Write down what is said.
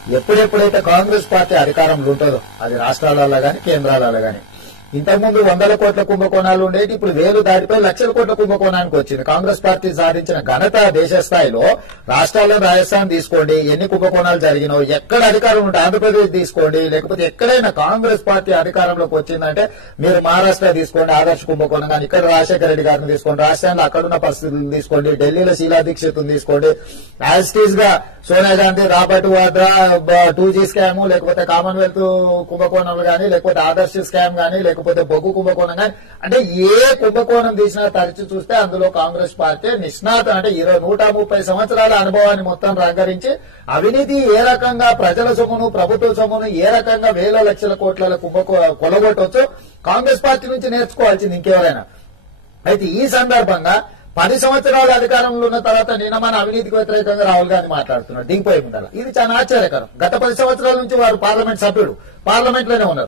ఎప్పుడెప్పుడైతే Congress party అధికారంలో ఉంటుందో అది రాష్ట్రాలలో గాని కేంద్రాలలో గాని ఇంతకుముందు 100 కోట్ల కుంభకోణాలు ఉండేది, ఇప్పుడు 1000 దాటిపోయి లక్షల కోట్ల కుంభకోణానికి వచ్చింది. కాంగ్రెస్ పార్టీ సాధించిన ఘనత దేశ స్థాయిలో రాష్ట్రాల్లో రాజస్థాన్ తీసుకోండి, ఎన్ని కుంభకోణాలు జరిగినావు, ఎక్కడ అధికారం ఉంటే ఆంధ్రప్రదేశ్ తీసుకోండి, లేకపోతే ఎక్కడైనా కాంగ్రెస్ పార్టీ అధికారంలోకి వచ్చిందంటే మీరు మహారాష్ట్ర తీసుకోండి, ఆదర్శ కుంభకోణం కానీ, ఇక్కడ రాజశేఖర రెడ్డి గారిని తీసుకోండి, రాష్ట్రాల్లో అక్కడున్న పరిస్థితులను తీసుకోండి, ఢిల్లీలో శీలా దీక్షిత్ని తీసుకోండి, యాజ్ టీజ్ గా Sonia Gandhi, Robert Vadra 2G scam, లేకపోతే కామన్వెల్త్ కుంభకోణాలు కానీ, లేకపోతే ఆదర్శ స్కామ్ కానీ, లేకపోతే బొగ్గు కుంభకోణం కానీ, అంటే ఏ కుంభకోణం తీసినా తరచి చూస్తే అందులో కాంగ్రెస్ పార్టీ నిష్ణాత అంటే 130 సంవత్సరాల అనుభవాన్ని మొత్తం రంగరించి అవినీతి ఏ రకంగా ప్రజల సొమ్మును ప్రభుత్వ సొమ్మును ఏ రకంగా వేల లక్షల కోట్ల కొలగొట్టవచ్చు కాంగ్రెస్ పార్టీ నుంచి నేర్చుకోవాల్సింది ఇంకెవరైనా. అయితే ఈ సందర్భంగా 10 సంవత్సరాల అధికారంలో ఉన్న తర్వాత నిన్న మన అవినీతికి వ్యతిరేకంగా రాహుల్ గాంధీ మాట్లాడుతున్నారు దిగిపోయి ఉండాలి. ఇది చాలా ఆశ్చర్యకరం. గత 10 సంవత్సరాల నుంచి వారు పార్లమెంట్ సభ్యుడు, పార్లమెంట్ లోనే ఉన్నారు.